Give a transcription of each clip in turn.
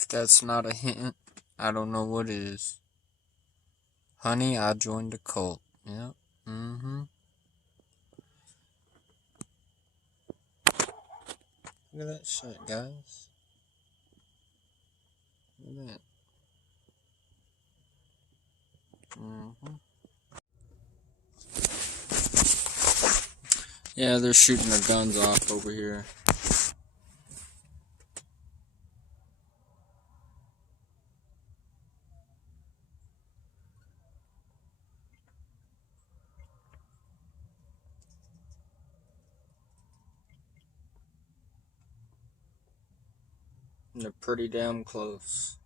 If that's not a hint, I don't know what is. Honey, I joined the cult. Yep. Mm-hmm. Look at that shit, guys. Look at that. Mm-hmm. Yeah, they're shooting their guns off over here. And they're pretty damn close.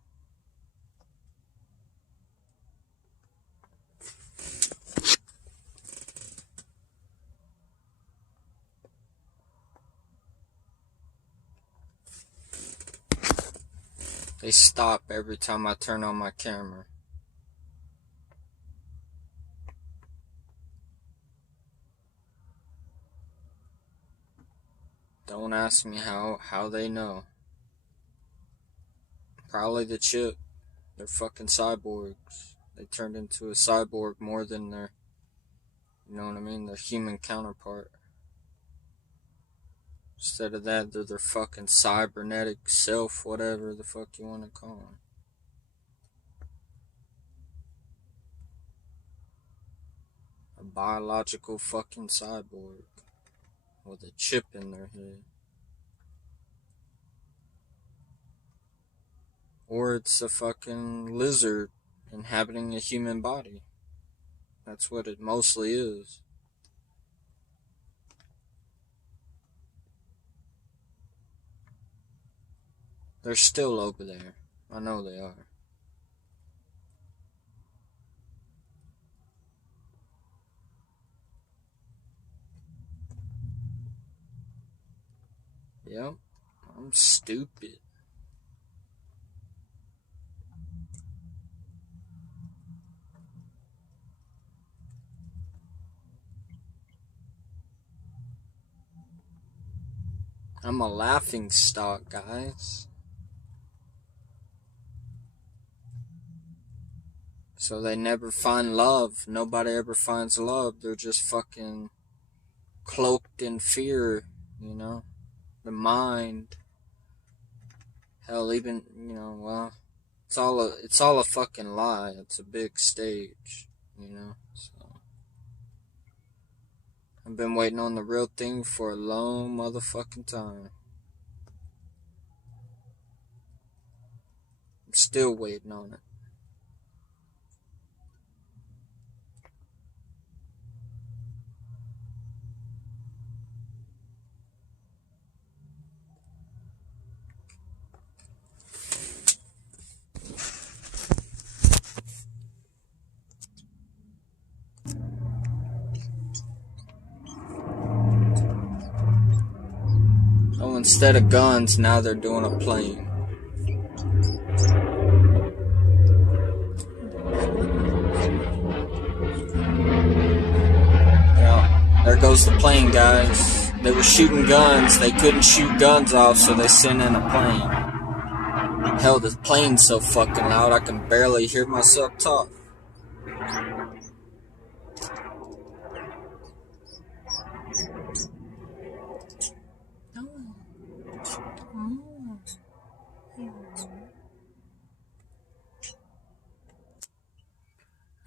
They stop every time I turn on my camera. Don't ask me how they know. Probably the chip. They're fucking cyborgs. They turned into a cyborg more than their, you know what I mean, their human counterpart. Instead of that, they're their fucking cybernetic self, whatever the fuck you want to call them. A biological fucking cyborg with a chip in their head. Or it's a fucking lizard inhabiting a human body. That's what it mostly is. They're still over there. I know they are. Yep. I'm stupid. I'm a laughing stock, guys. So they never find love. Nobody ever finds love. They're just fucking cloaked in fear, you know? The mind. Hell, even, well, it's all a fucking lie. It's a big stage, So I've been waiting on the real thing for a long motherfucking time. I'm still waiting on it. Oh, instead of guns, now they're doing a plane. Yeah, there goes the plane, guys. They were shooting guns. They couldn't shoot guns off, so they sent in a plane. Hell, the plane's so fucking loud I can barely hear myself talk.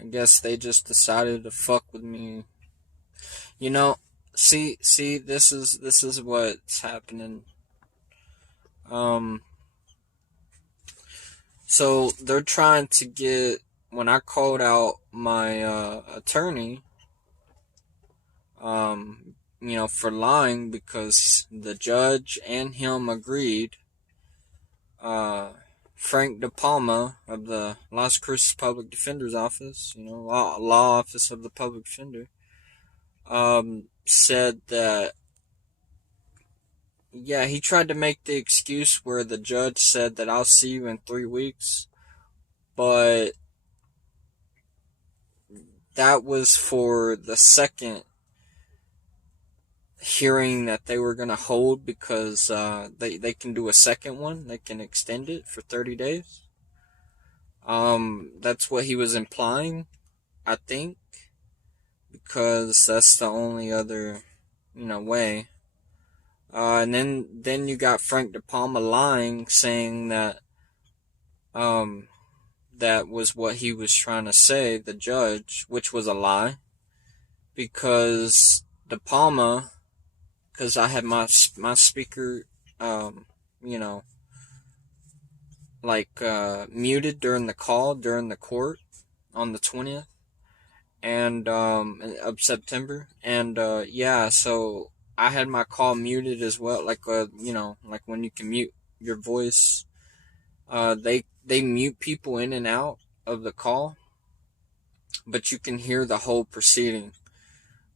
I guess they just decided to fuck with me. See, this is what's happening. So they're trying to get, when I called out my attorney, for lying because the judge and him agreed. Frank De Palma of the Las Cruces Public Defender's Office, law office of the public defender, said that, yeah, he tried to make the excuse where the judge said that I'll see you in 3 weeks, but that was for the second hearing that they were going to hold because they can do a second one. They can extend it for 30 days. That's what he was implying, I think, because that's the only other, way. And then you got Frank De Palma lying, saying that that was what he was trying to say, the judge, which was a lie, because De Palma, because I had my speaker, muted during the call, during the court on the 20th of September, and so I had my call muted as well, like when you can mute your voice. They mute people in and out of the call, but you can hear the whole proceeding.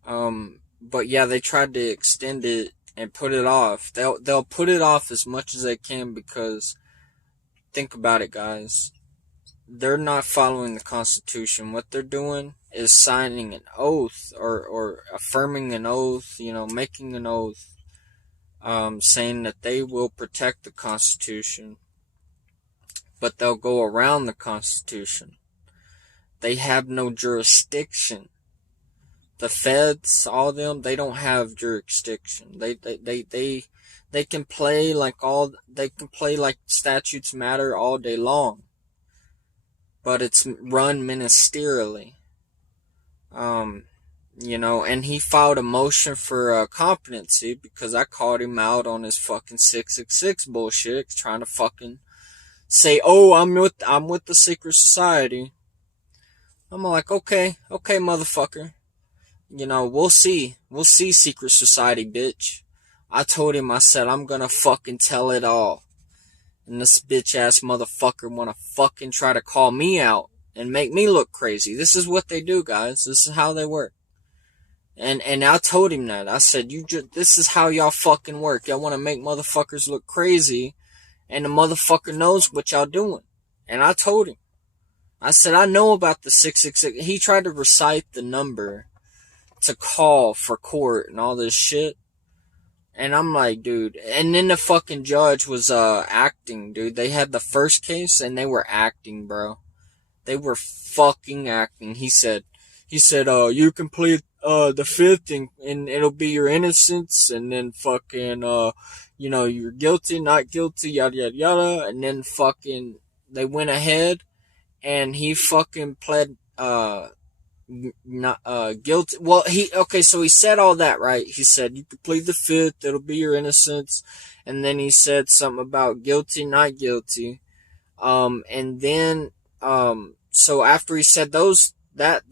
But yeah, they tried to extend it and put it off. They'll put it off as much as they can, because think about it, guys. They're not following the Constitution. What they're doing is signing an oath or affirming an oath, making an oath, saying that they will protect the Constitution, but they'll go around the Constitution. They have no jurisdiction. The feds, all of them, they don't have jurisdiction. They can play like statutes matter all day long, but it's run ministerially. And he filed a motion for competency because I called him out on his fucking 666 bullshit, trying to fucking say, "Oh, I'm with the secret society." I'm like, okay, motherfucker. We'll see, secret society, bitch. I told him, I said, I'm gonna fucking tell it all. And this bitch ass motherfucker wanna fucking try to call me out and make me look crazy. This is what they do, guys. This is how they work. And I told him that. I said, this is how y'all fucking work. Y'all wanna make motherfuckers look crazy, and the motherfucker knows what y'all doing. And I told him. I said, I know about the 666. He tried to recite the number to call for court and all this shit. And I'm like, dude. And then the fucking judge was acting, dude. They had the first case and they were acting, bro. They were fucking acting. He said, you can plead the fifth and it'll be your innocence, and then fucking you're guilty, not guilty, yada yada yada. And then fucking they went ahead and he fucking pled not guilty. Well, so he said all that, right? He said you could plead the fifth, it'll be your innocence, and then he said something about guilty, not guilty. And then so after he said those at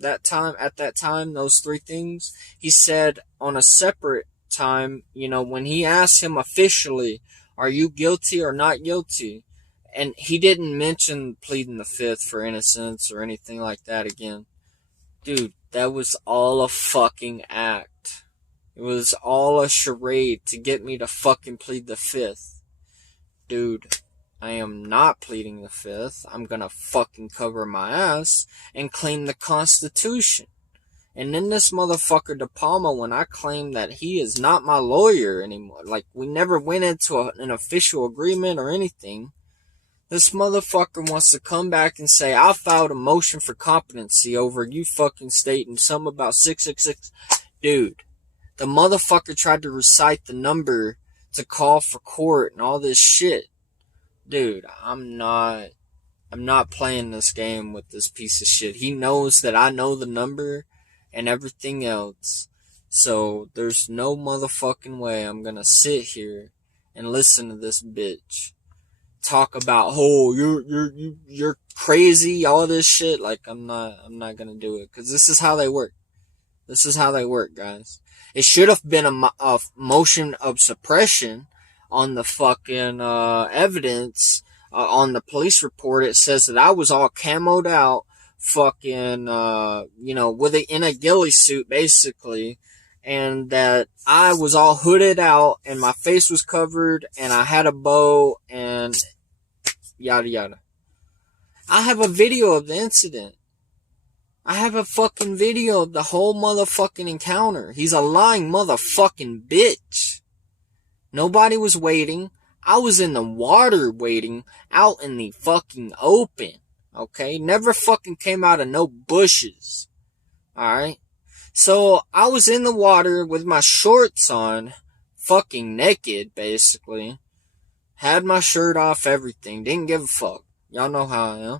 that time, those three things, he said on a separate time, when he asked him officially, are you guilty or not guilty? And he didn't mention pleading the fifth for innocence or anything like that again. Dude, that was all a fucking act. It was all a charade to get me to fucking plead the fifth. Dude, I am not pleading the fifth. I'm gonna fucking cover my ass and claim the Constitution. And then this motherfucker De Palma, when I claim that he is not my lawyer anymore, like we never went into an official agreement or anything, this motherfucker wants to come back and say, I filed a motion for competency over you fucking stating something about 666. Dude, the motherfucker tried to recite the number to call for court and all this shit. Dude, I'm not playing this game with this piece of shit. He knows that I know the number and everything else. So there's no motherfucking way I'm gonna sit here and listen to this bitch talk about, oh, you're crazy, all this shit. Like, I'm not gonna do it, because this is how they work. This is how they work, guys. It should have been a motion of suppression on the fucking evidence. On the police report, it says that I was all camoed out, fucking, in a ghillie suit, basically, and that I was all hooded out, and my face was covered, and I had a bow, and yada yada. I have a video of the incident. I have a fucking video of the whole motherfucking encounter. He's a lying motherfucking bitch. Nobody was waiting. I was in the water waiting, out in the fucking open. Okay? Never fucking came out of no bushes. Alright? So, I was in the water with my shorts on, fucking naked, basically. Had my shirt off, everything. Didn't give a fuck. Y'all know how I am.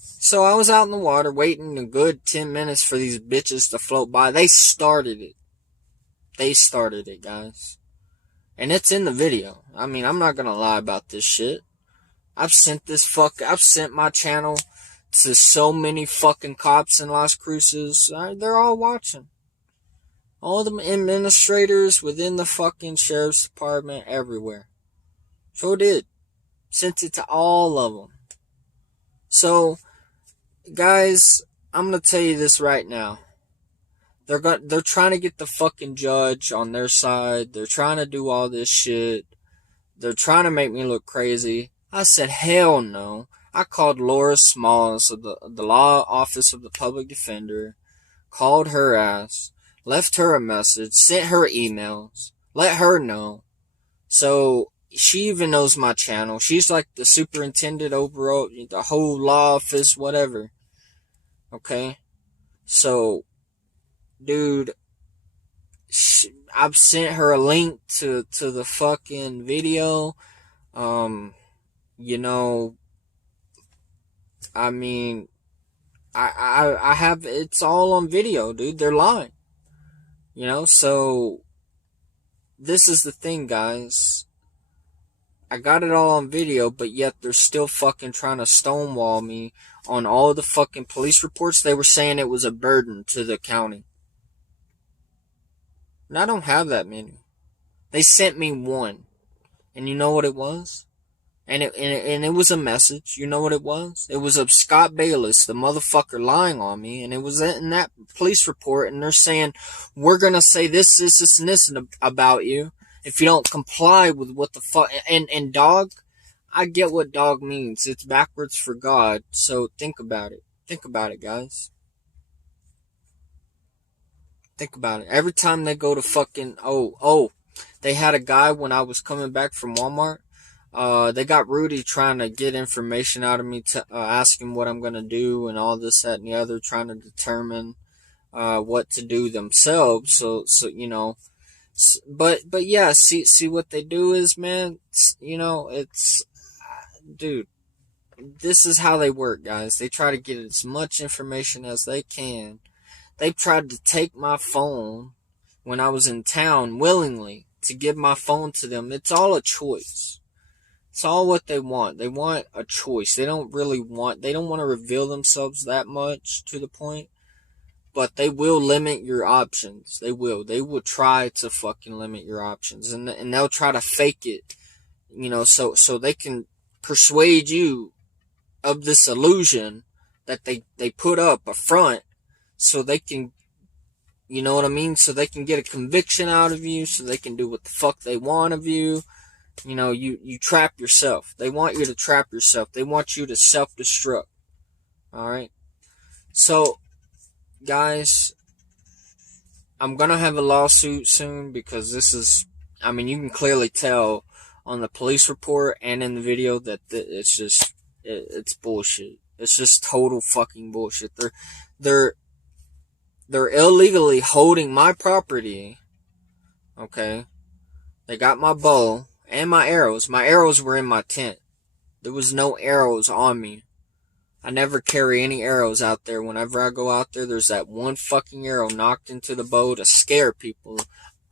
So I was out in the water waiting a good 10 minutes for these bitches to float by. They started it. They started it, guys. And it's in the video. I mean, I'm not gonna lie about this shit. I've sent my channel to so many fucking cops in Las Cruces. They're all watching. All the administrators within the fucking sheriff's department, everywhere. So did. Sent it to all of them. So, guys, I'm gonna tell you this right now. They're trying to get the fucking judge on their side. They're trying to do all this shit. They're trying to make me look crazy. I said, hell no. I called Laura Smalls of the Law Office of the Public Defender, called her ass, left her a message, sent her emails, let her know. So, she even knows my channel. She's like the superintendent overall, the whole law office, whatever. Okay? So, dude, I've sent her a link to the fucking video. You know, I mean, I have, it's all on video, dude. They're lying. You know, so this is the thing, guys. I got it all on video, but yet they're still fucking trying to stonewall me on all the fucking police reports. They were saying it was a burden to the county. And I don't have that many. They sent me one. And you know what it was? And it was a message. You know what it was? It was of Scott Bayless, the motherfucker lying on me. And it was in that police report. And they're saying, we're going to say this, and this about you if you don't comply with what the fuck. And dog, I get what dog means. It's backwards for God. So think about it. Think about it, guys. Think about it. Every time they go to fucking, they had a guy when I was coming back from Walmart. They got Rudy trying to get information out of me to ask him what I'm going to do and all this, that, and the other, trying to determine what to do themselves. So you know, but yeah, see what they do is, man, you know, it's, dude, this is how they work, guys. They try to get as much information as they can. They tried to take my phone when I was in town willingly to give my phone to them. It's all a choice. It's all what they want. They want a choice. They don't want to reveal themselves that much to the point, but they will limit your options. They will try to fucking limit your options, and they'll try to fake it, you know, so they can persuade you of this illusion that they put up a front, so they can, you know what I mean? So they can get a conviction out of you, so they can do what the fuck they want of you. You know, you trap yourself. They want you to trap yourself. They want you to self-destruct. Alright? So, guys, I'm gonna have a lawsuit soon because this is, I mean, you can clearly tell on the police report and in the video that it's just, it's bullshit. It's just total fucking bullshit. They're illegally holding my property. Okay? They got my bow and my arrows. My arrows were in my tent. There was no arrows on me. I never carry any arrows out there. Whenever I go out there, there's that one fucking arrow knocked into the bow to scare people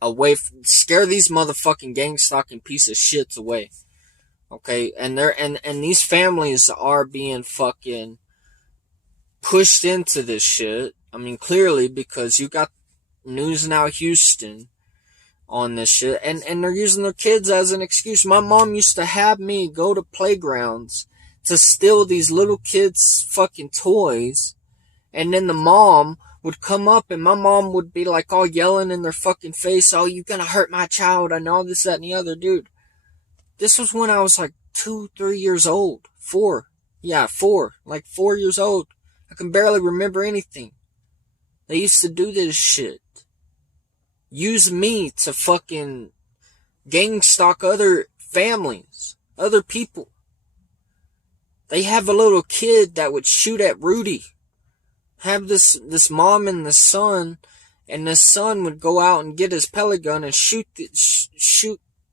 away. Scare these motherfucking gang-stalking piece of shits away. Okay? And these families are being fucking pushed into this shit. I mean, clearly, because you got News Now Houston on this shit, and they're using their kids as an excuse. My mom used to have me go to playgrounds to steal these little kids' fucking toys, and then the mom would come up, and my mom would be like all yelling in their fucking face, oh, you gonna hurt my child, and all this, that, and the other. Dude, this was when I was like 2-3 years old. 4 years old. I can barely remember anything. They used to do this shit. Use me to fucking gang stalk other families, other people. They have a little kid that would shoot at Rudy. Have this mom and the son would go out and get his pellet gun and shoot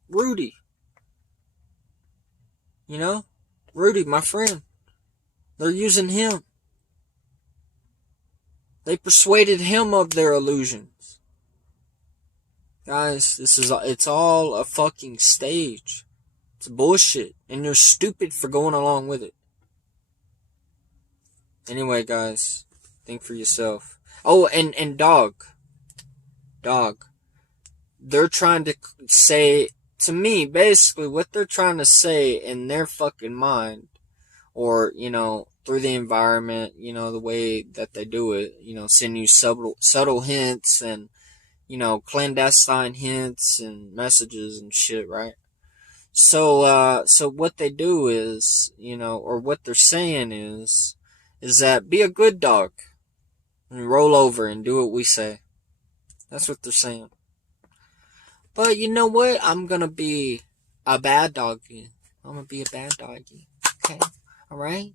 Rudy. You know? Rudy, my friend. They're using him. They persuaded him of their illusions. Guys, it's all a fucking stage. It's bullshit. And you're stupid for going along with it. Anyway, guys, think for yourself. Oh, and dog. They're trying to say, to me, basically, what they're trying to say in their fucking mind, or, through the environment, the way that they do it, send you subtle hints and, clandestine hints and messages and shit, right? So what they do is, or what they're saying is that be a good dog and roll over and do what we say. That's what they're saying. But you know what? I'm gonna be a bad doggy. I'm gonna be a bad doggy. Okay? Alright?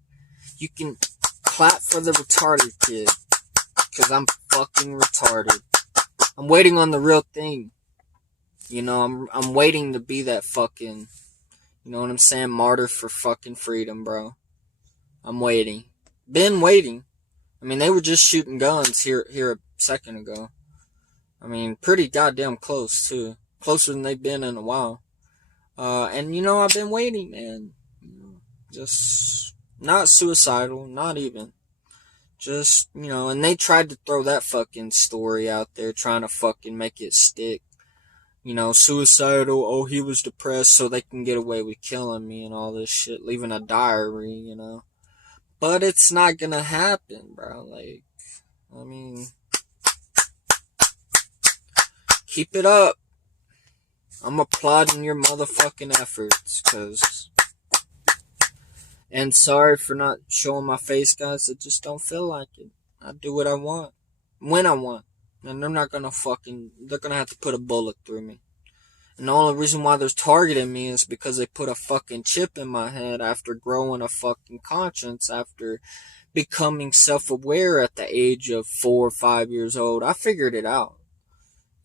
You can clap for the retarded kid. Cause I'm fucking retarded. I'm waiting on the real thing. I'm waiting to be that fucking, you know what I'm saying? Martyr for fucking freedom, bro. I'm waiting. Been waiting. I mean, they were just shooting guns here a second ago. I mean, pretty goddamn close, too. Closer than they've been in a while. And, I've been waiting, man. Just not suicidal, not even. Just, and they tried to throw that fucking story out there, trying to fucking make it stick. Suicidal, oh, he was depressed so they can get away with killing me and all this shit, leaving a diary, But it's not gonna happen, bro. Keep it up. I'm applauding your motherfucking efforts, and sorry for not showing my face, guys. I just don't feel like it. I do what I want, when I want. And they're gonna have to put a bullet through me. And the only reason why they're targeting me is because they put a fucking chip in my head after growing a fucking conscience, after becoming self-aware at the age of 4 or 5 years old. I figured it out.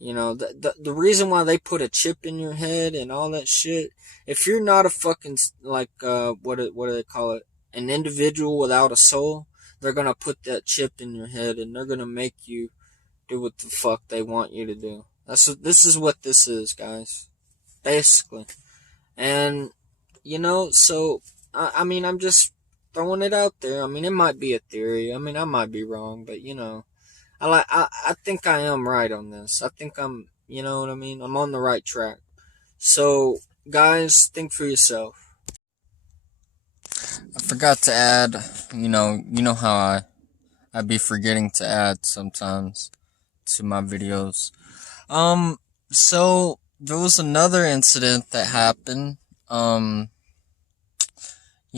The reason why they put a chip in your head and all that shit, if you're not a fucking, what do they call it? An individual without a soul, they're gonna put that chip in your head and they're gonna make you do what the fuck they want you to do. This is what this is, guys. Basically. And, so, I'm just throwing it out there. It might be a theory. I might be wrong, but, I think I am right on this. I think I'm, you know what I mean? I'm on the right track. So, guys, think for yourself. I forgot to add, you know how I be forgetting to add sometimes to my videos. So there was another incident that happened. You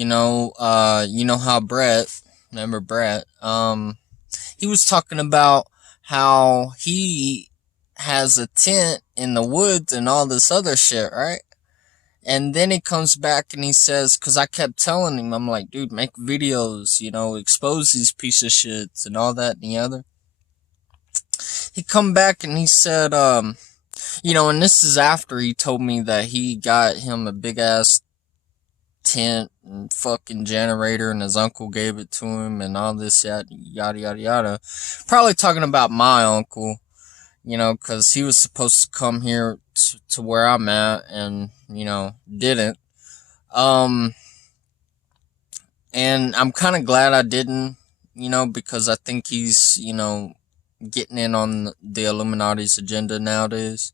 know how Brett, remember Brett, he was talking about how he has a tent in the woods and all this other shit, right? And then he comes back and he says, cause I kept telling him, I'm like, dude, make videos, expose these piece of shits and all that and the other. He come back and he said, and this is after he told me that he got him a big ass tent and fucking generator and his uncle gave it to him and all this yada yada yada. Probably talking about my uncle, cause he was supposed to come here to where I'm at and, didn't. And I'm kind of glad I didn't, because I think he's, getting in on the Illuminati's agenda nowadays.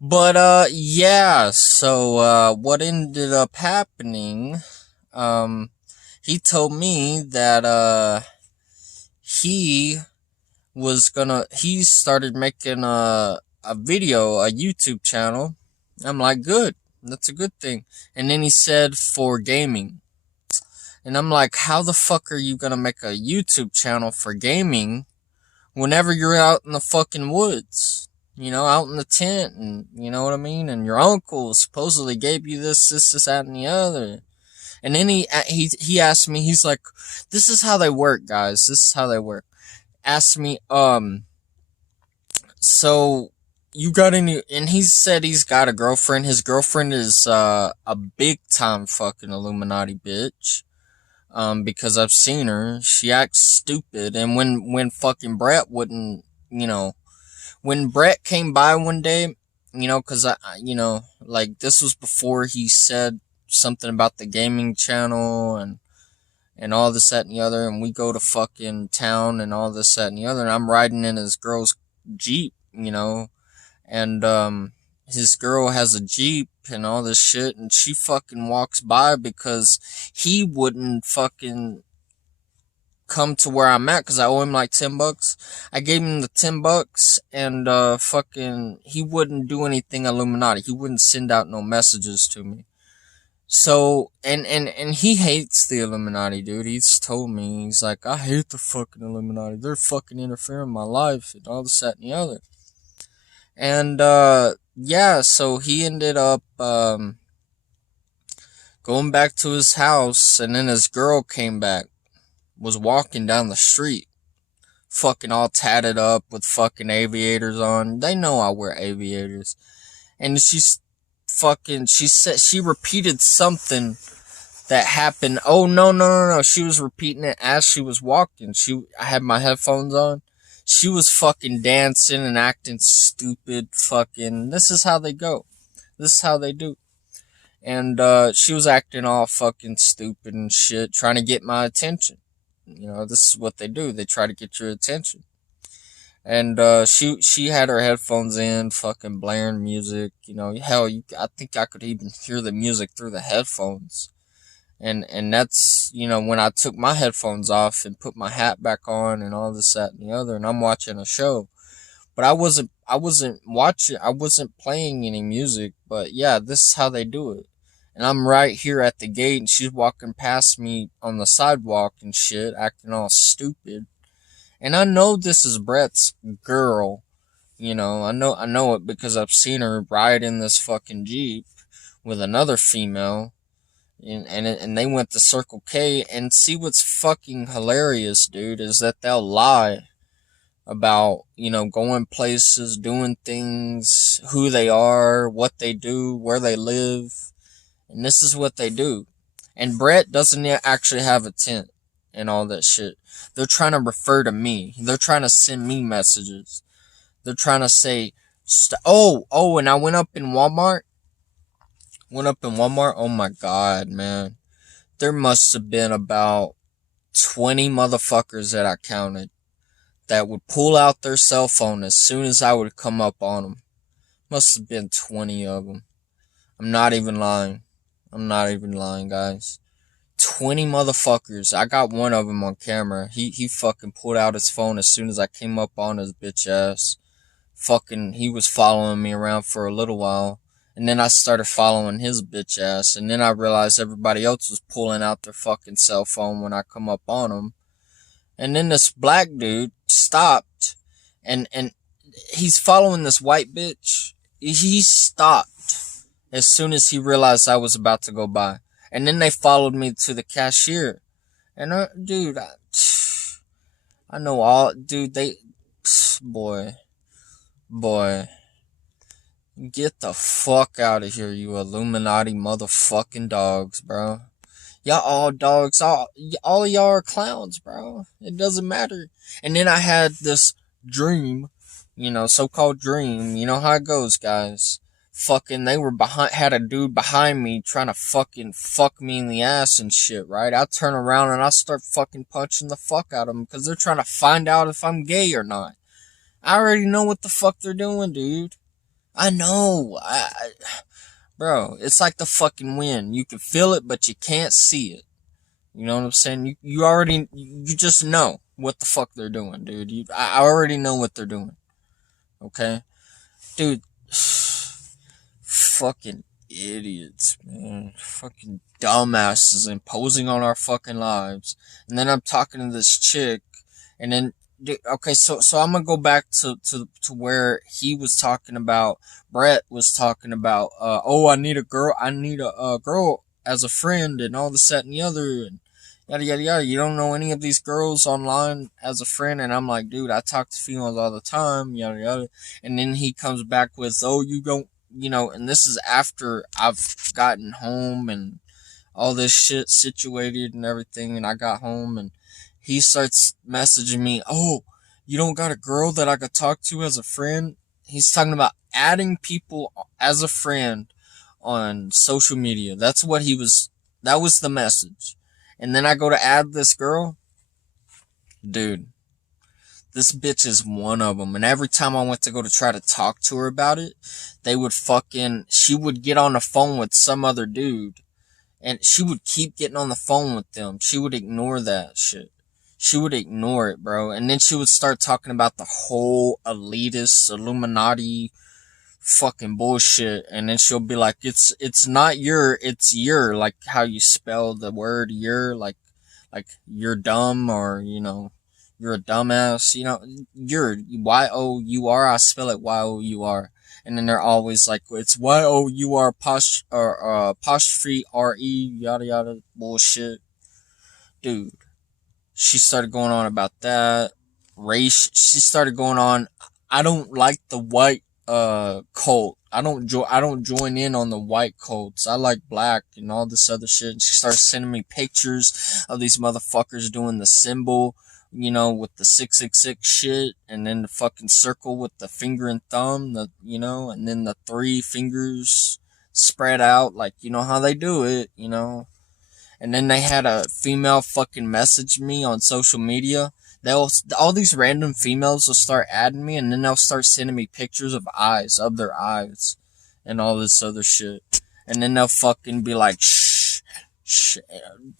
But, yeah, so, what ended up happening, he told me that, he started making a video, a YouTube channel. I'm like, good, that's a good thing. And then he said for gaming. And I'm like, how the fuck are you gonna make a YouTube channel for gaming whenever you're out in the fucking woods? You know, out in the tent, and you know what I mean? And your uncle supposedly gave you this, that, and the other. And then he asked me, he's like, this is how they work, guys. This is how they work. Asked me, so you got any, and he said he's got a girlfriend. His girlfriend is, a big time fucking Illuminati bitch. Because I've seen her. She acts stupid. And when fucking Brett wouldn't, you know, when Brett came by one day, you know, cause like this was before he said something about the gaming channel and all this, that, and the other, and we go to fucking town and all this, that, and the other, and I'm riding in his girl's Jeep, you know, and, his girl has a Jeep and all this shit, and she fucking walks by because he wouldn't fucking come to where I'm at because I owe him like $10. I gave him the $10 and fucking he wouldn't do anything Illuminati. He wouldn't send out no messages to me. So and he hates the Illuminati, dude. He's told me, he's like, I hate the fucking Illuminati. They're fucking interfering in my life and all this, that, and the other. And yeah, so he ended up going back to his house, and then his girl came back, was walking down the street, fucking all tatted up with fucking aviators on. They know I wear aviators. And she said, she repeated something that happened. Oh, no. She was repeating it as she was walking. I had my headphones on. She was fucking dancing and acting stupid, fucking, this is how they go. This is how they do. And, she was acting all fucking stupid and shit, trying to get my attention. You know, this is what they do. They try to get your attention. And, she had her headphones in, fucking blaring music, you know, hell, I think I could even hear the music through the headphones. And that's, you know, when I took my headphones off and put my hat back on and all this, that, and the other, and I'm watching a show. But I wasn't playing any music, but yeah, this is how they do it. And I'm right here at the gate, and she's walking past me on the sidewalk and shit, acting all stupid. And I know this is Brett's girl, you know, I know it because I've seen her ride in this fucking Jeep with another female. And they went to Circle K, and see what's fucking hilarious, dude, is that they'll lie about, you know, going places, doing things, who they are, what they do, where they live, and this is what they do. And Brett doesn't actually have a tent and all that shit. They're trying to refer to me. They're trying to send me messages. They're trying to say, and I went up in Walmart. Oh my god, man. There must have been about 20 motherfuckers that I counted that would pull out their cell phone as soon as I would come up on them. Must have been 20 of them. I'm not even lying, guys. 20 motherfuckers. I got one of them on camera. He fucking pulled out his phone as soon as I came up on his bitch ass. Fucking, he was following me around for a little while. And then I started following his bitch ass. And then I realized everybody else was pulling out their fucking cell phone when I come up on them. And then this black dude stopped. And he's following this white bitch. He stopped as soon as he realized I was about to go by. And then they followed me to the cashier. And, dude, I know all, dude, boy. Get the fuck out of here, you Illuminati motherfucking dogs, bro. Y'all all dogs, all of y'all are clowns, bro. It doesn't matter. And then I had this dream, you know, so-called dream. You know how it goes, guys. Fucking, they were had a dude behind me trying to fucking fuck me in the ass and shit, right? I turn around and I start fucking punching the fuck out of them because they're trying to find out if I'm gay or not. I already know what the fuck they're doing, dude. I know. Bro, it's like the fucking wind. You can feel it, but you can't see it. You know what I'm saying? You just know what the fuck they're doing, dude. I already know what they're doing. Okay? Dude, fucking idiots, man. Fucking dumbasses imposing on our fucking lives. And then I'm talking to this chick, and then okay, so I'm gonna go back to where he was talking about. Brett was talking about, oh, I need a girl as a friend, and all this, that, and the other, and yada yada yada. You don't know any of these girls online as a friend, and I'm like, dude, I talk to females all the time, yada yada. And then he comes back with, oh, you don't, and this is after I've gotten home and all this shit situated and everything, and I got home, and he starts messaging me, oh, you don't got a girl that I could talk to as a friend? He's talking about adding people as a friend on social media. That was the message. And then I go to add this girl. Dude, this bitch is one of them. And every time I went to go to try to talk to her about it, she would get on the phone with some other dude. And she would keep getting on the phone with them. She would ignore that shit. She would ignore it, bro. And then she would start talking about the whole elitist, Illuminati fucking bullshit. And then she'll be like, it's not your, it's your, like how you spell the word your, like you're dumb, or, you're a dumbass, you're Y-O-U-R, I spell it Y-O-U-R. And then they're always like, it's Y-O-U-R apostrophe R-E, yada yada bullshit. Dude, she started going on about that. Race, she started going on, I don't like the white cult. I don't join in on the white cults. I like black and all this other shit. And she starts sending me pictures of these motherfuckers doing the symbol, with the 666 shit, and then the fucking circle with the finger and thumb, and then the three fingers spread out, like, how they do it, And then they had a female fucking message me on social media. All these random females will start adding me, and then they'll start sending me pictures of their eyes, and all this other shit. And then they'll fucking be like, shh,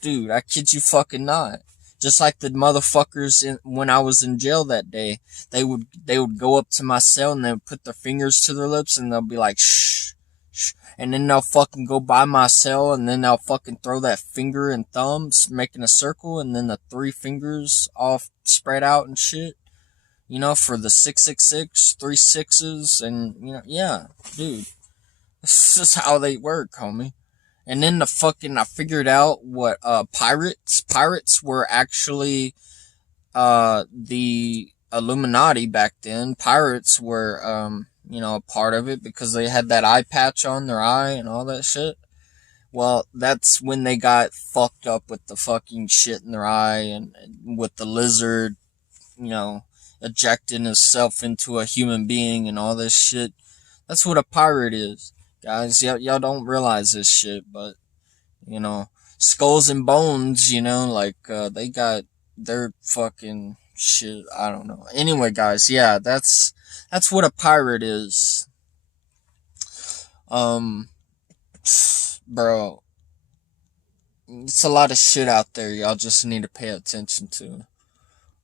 dude, I kid you fucking not. Just like the motherfuckers when I was in jail that day, they would go up to my cell and they would put their fingers to their lips and they'll be like, shh, shh. And then they'll fucking go by my cell, and then they'll fucking throw that finger and thumbs making a circle, and then the three fingers all spread out and shit, for the 666, 3 sixes, and, yeah, dude. This is how they work, homie. And then I figured out what, pirates were actually, the Illuminati back then. Pirates were, a part of it because they had that eye patch on their eye and all that shit. Well, that's when they got fucked up with the fucking shit in their eye, and with the lizard, ejecting itself into a human being and all this shit. That's what a pirate is. Guys, y'all don't realize this shit, but, Skulls and Bones, they got their fucking shit, I don't know. Anyway, guys, yeah, that's what a pirate is. Bro, it's a lot of shit out there y'all just need to pay attention to.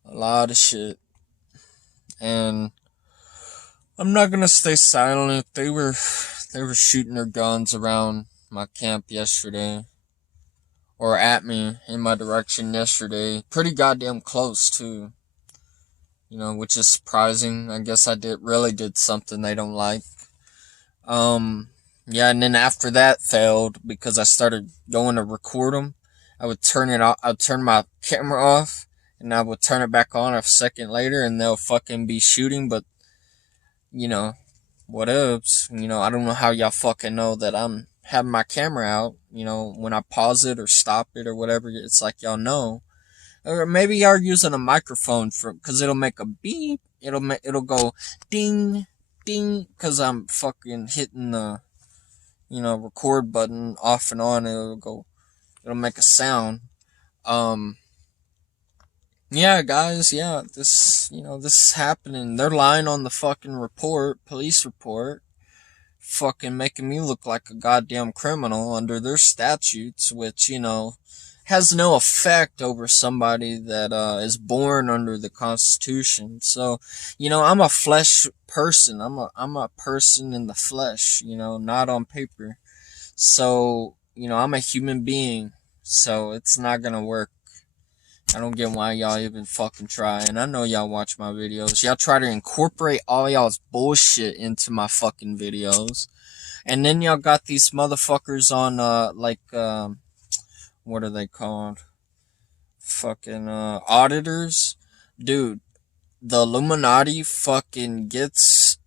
A lot of shit. And I'm not gonna stay silent. They were shooting their guns around my camp yesterday. Or at me, in my direction yesterday. Pretty goddamn close, too. Which is surprising. I guess I really did something they don't like. Yeah, and then after that failed, because I started going to record them, I would turn it off, I'd turn my camera off, and I would turn it back on a second later, and they'll fucking be shooting, but, what ups? I don't know how y'all fucking know that I'm having my camera out, when I pause it or stop it or whatever, it's like y'all know. Or maybe y'all are using a microphone cause it'll make a beep, it'll go ding, ding, cause I'm fucking hitting the, record button off and on, it'll make a sound. Yeah, guys, yeah, this is happening. They're lying on the fucking police report, fucking making me look like a goddamn criminal under their statutes, which, has no effect over somebody that, is born under the Constitution. So, I'm a flesh person. I'm a person in the flesh, not on paper. So, I'm a human being, so it's not gonna work. I don't get why y'all even fucking try. And I know y'all watch my videos. Y'all try to incorporate all y'all's bullshit into my fucking videos. And then y'all got these motherfuckers on, what are they called? Fucking, auditors. Dude, the Illuminati fucking gets,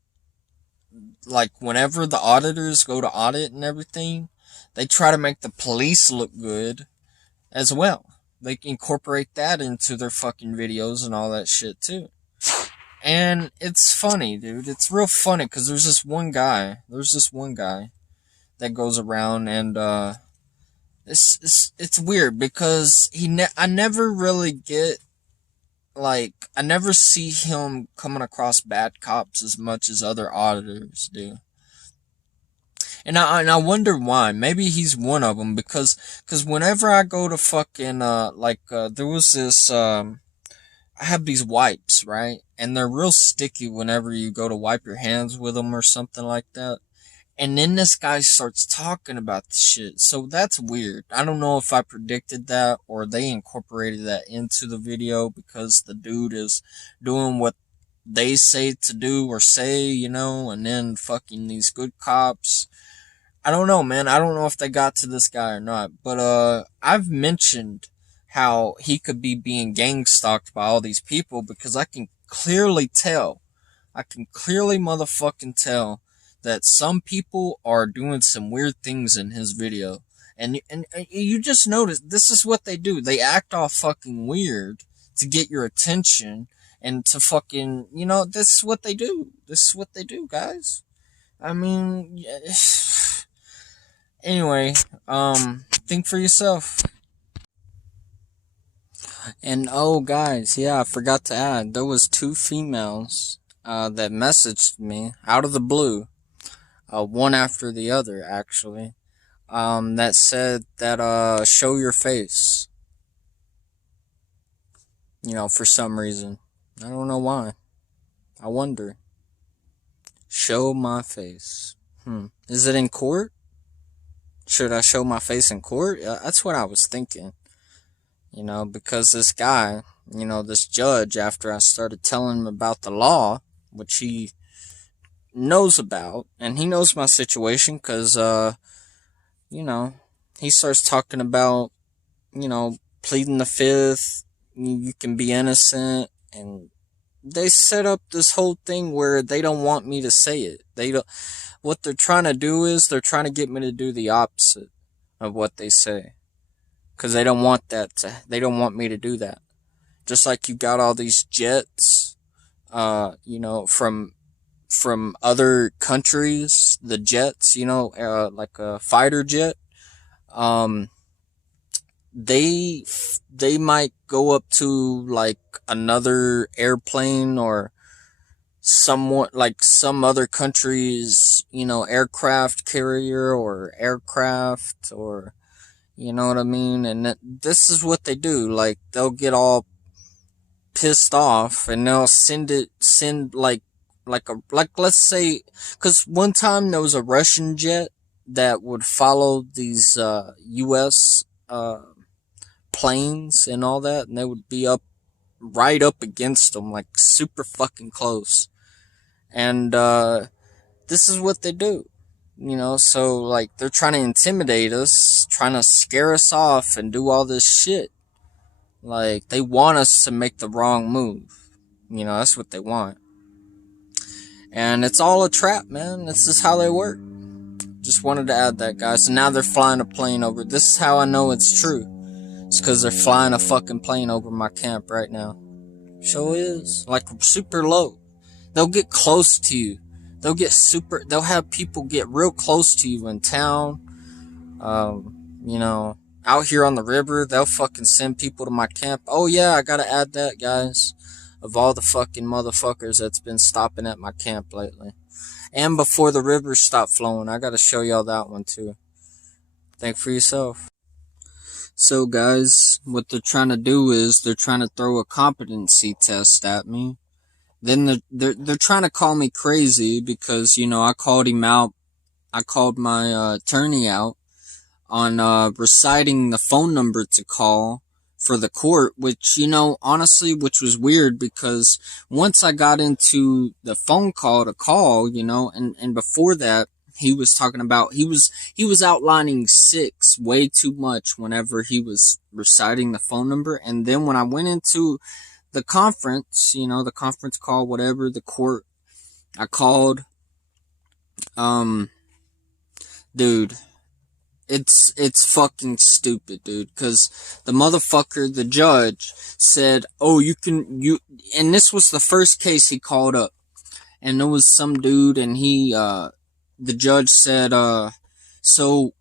like, whenever the auditors go to audit and everything, they try to make the police look good as well. They incorporate that into their fucking videos and all that shit too. And it's funny, dude. It's real funny because there's this one guy that goes around and it's weird because I never really get, like, I never see him coming across bad cops as much as other auditors do. And I wonder why. Maybe he's one of them because whenever I go to fucking there was this I have these wipes, right? And they're real sticky whenever you go to wipe your hands with them or something like that. And then this guy starts talking about the shit. So that's weird. I don't know if I predicted that or they incorporated that into the video because the dude is doing what they say to do or say, and then fucking these good cops. I don't know, man. I don't know if they got to this guy or not. But I've mentioned how he could be being gang stalked by all these people because I can clearly motherfucking tell that some people are doing some weird things in his video. And you just notice, this is what they do. They act all fucking weird to get your attention and to fucking, this is what they do. This is what they do, guys. I mean, anyway, think for yourself. And oh, guys, yeah, I forgot to add, there was 2 females that messaged me out of the blue, one after the other, actually, that said that show your face, for some reason. I don't know why. I wonder. Show my face. Is it in court? Should I show my face in court? That's what I was thinking. Because this guy, this judge, after I started telling him about the law, which he knows about, and he knows my situation because, he starts talking about, pleading the fifth, you can be innocent, and they set up this whole thing where they don't want me to say it. What they're trying to do is they're trying to get me to do the opposite of what they say. Because they don't want they don't want me to do that. Just like you got all these jets, from other countries, the jets, like a fighter jet, they might go up to like another airplane or somewhat like some other country's, aircraft carrier or aircraft or, you know what I mean? And this is what they do. Like, they'll get all pissed off and they'll let's say, cause one time there was a Russian jet that would follow these, US, planes and all that, and they would be right up against them, like super fucking close. And, this is what they do. So, like, they're trying to intimidate us, trying to scare us off and do all this shit. Like, they want us to make the wrong move. That's what they want. And it's all a trap, man. This is how they work. Just wanted to add that, guys. And now they're flying a plane over. This is how I know it's true. It's because they're flying a fucking plane over my camp right now. Sure is. Like, super low. They'll get close to you. They'll have people get real close to you in town. Out here on the river, they'll fucking send people to my camp. Oh yeah, I gotta add that, guys. Of all the fucking motherfuckers that's been stopping at my camp lately. And before the rivers stop flowing, I gotta show y'all that one too. Think for yourself. So guys, what they're trying to do is they're trying to throw a competency test at me. Then they're trying to call me crazy because, I called him out. I called my attorney out on reciting the phone number to call for the court, which, honestly, which was weird because once I got into the phone call to call, and before that, he was talking about, he was outlining six way too much whenever he was reciting the phone number. And then when I went into the conference, the conference call, whatever, the court, I called, dude, it's fucking stupid, dude, because the motherfucker, the judge, said, oh, and this was the first case he called up, and there was some dude, and the judge said, so,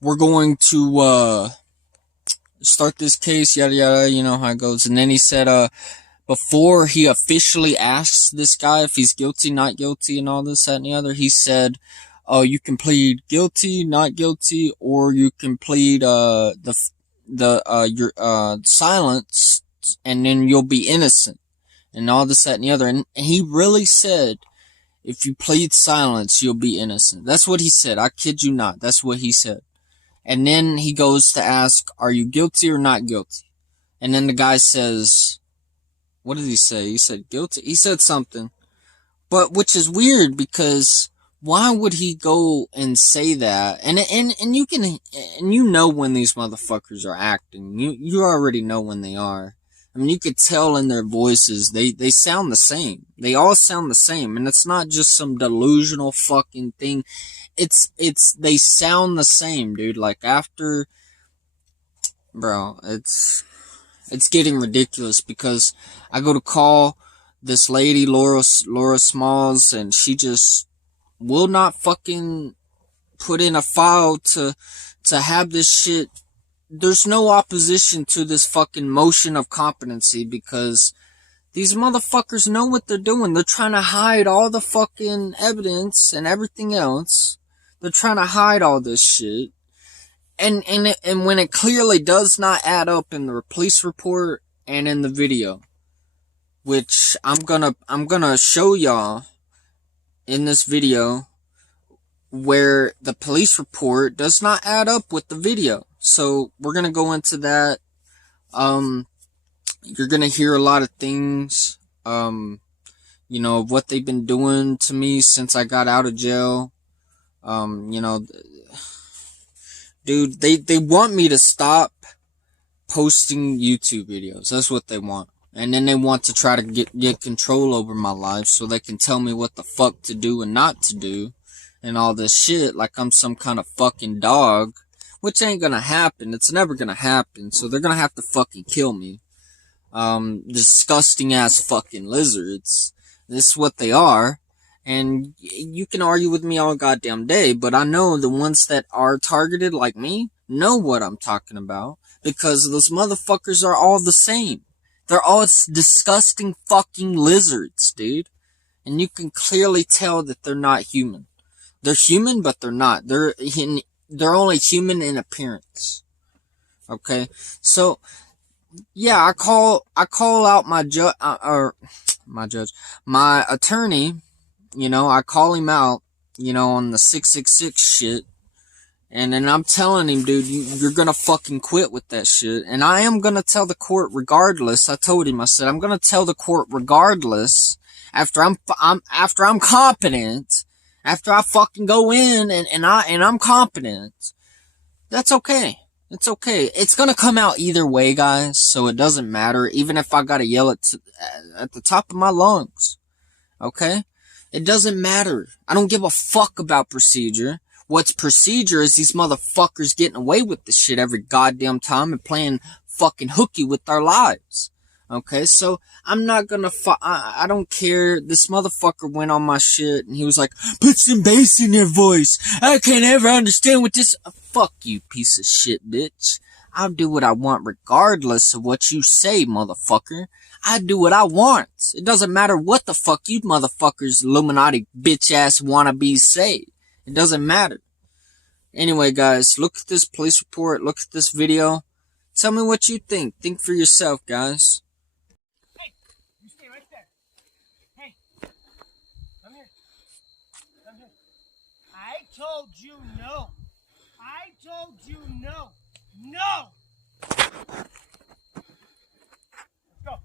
we're going to, start this case, yada yada, you know how it goes, and then he said, before he officially asks this guy if he's guilty, not guilty, and all this, that, and the other, he said, you can plead guilty, not guilty, or you can plead your silence, and then you'll be innocent, and all this, that, and the other. And he really said, if you plead silence, you'll be innocent. That's what he said. I kid you not. That's what he said. And then he goes to ask, are you guilty or not guilty? And then the guy says, what did he say? He said guilty. He said something, but which is weird because why would he go and say that? And you can, and when these motherfuckers are acting, you already know when they are. I mean, you could tell in their voices, they sound the same. They all sound the same, and it's not just some delusional fucking thing. They sound the same, dude. Like after, bro, it's getting ridiculous because I go to call this lady, Laura Smalls, and she just will not fucking put in a file to have this shit. There's no opposition to this fucking motion of competency because these motherfuckers know what they're doing. They're trying to hide all the fucking evidence and everything else. They're trying to hide all this shit. And when it clearly does not add up in the police report and in the video, which I'm gonna show y'all in this video, where the police report does not add up with the video. So we're gonna go into that. You're gonna hear a lot of things, of what they've been doing to me since I got out of jail. Dude, they want me to stop posting YouTube videos. That's what they want. And then they want to try to get control over my life so they can tell me what the fuck to do and not to do and all this shit like I'm some kind of fucking dog, which ain't gonna happen. It's never gonna happen. So they're gonna have to fucking kill me. Disgusting ass fucking lizards. This is what they are. And you can argue with me all goddamn day, but I know the ones that are targeted like me know what I'm talking about because those motherfuckers are all the same. They're all disgusting fucking lizards, dude. And you can clearly tell that they're not human. They're human, but they're not. They're only human in appearance. Okay? So, yeah, I call out my my attorney, I call him out, on the 666 shit. And then I'm telling him, dude, you're gonna fucking quit with that shit. And I am gonna tell the court regardless. I told him, I said, I'm gonna tell the court regardless after I'm competent, after I fucking go in and I'm competent. That's okay. It's okay. It's gonna come out either way, guys, so it doesn't matter, even if I gotta yell it at the top of my lungs. Okay? It doesn't matter. I don't give a fuck about procedure. What's procedure is these motherfuckers getting away with this shit every goddamn time and playing fucking hooky with our lives. Okay, so I'm not gonna I don't care. This motherfucker went on my shit and he was like, put some bass in your voice. I can't ever understand what this... Fuck you, piece of shit, bitch. I'll do what I want regardless of what you say, motherfucker. I do what I want. It doesn't matter what the fuck you motherfuckers, Illuminati bitch-ass wannabes say. It doesn't matter. Anyway, guys, look at this police report. Look at this video. Tell me what you think. Think for yourself, guys. Hey, you stay right there. Hey, come here. I told you no. told you no. No! Let's go.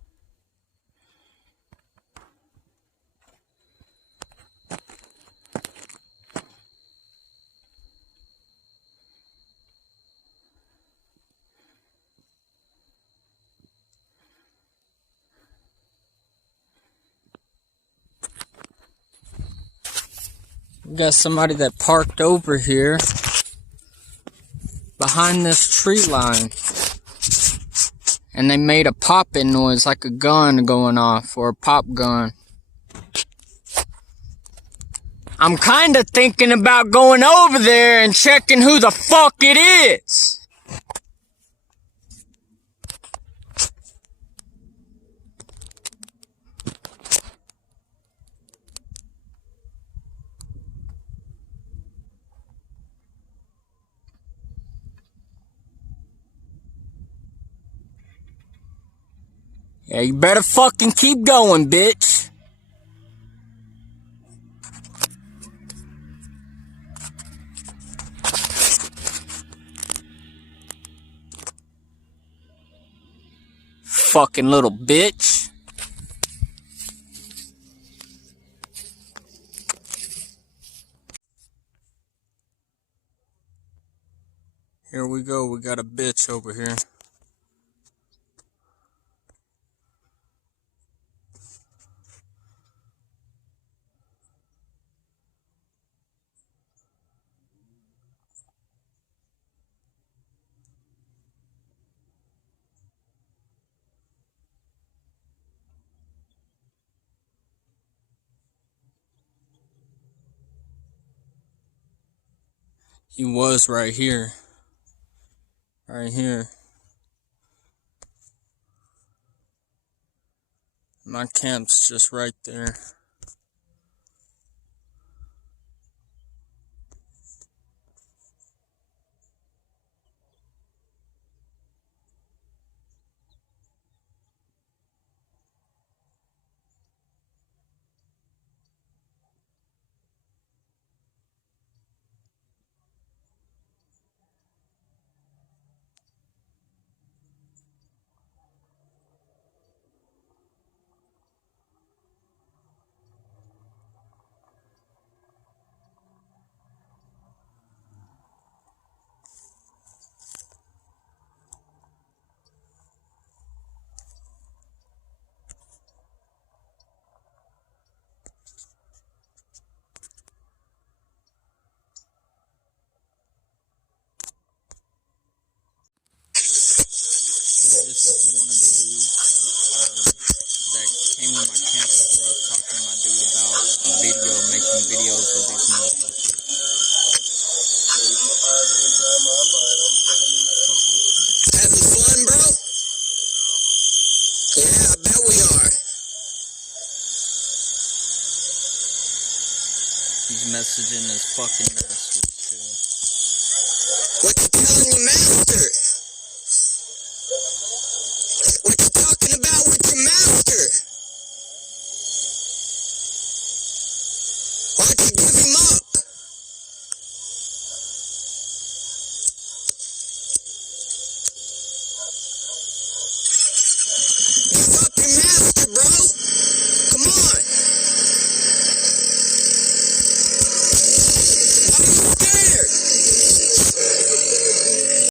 We got somebody that parked over here behind this tree line. And they made a popping noise like a gun going off, or a pop gun. I'm kinda thinking about going over there and checking who the fuck it is. Yeah, you better fucking keep going, bitch. Fucking little bitch. Here we go, we got a bitch over here. He was right here. Right here. My camp's just right there. This is one of the dudes that came to my campus where I was talking to my dude about a video, making videos of these motherfuckers. Having fun, bro? Yeah, I bet we are. He's messaging his fucking masters too. What you telling your master?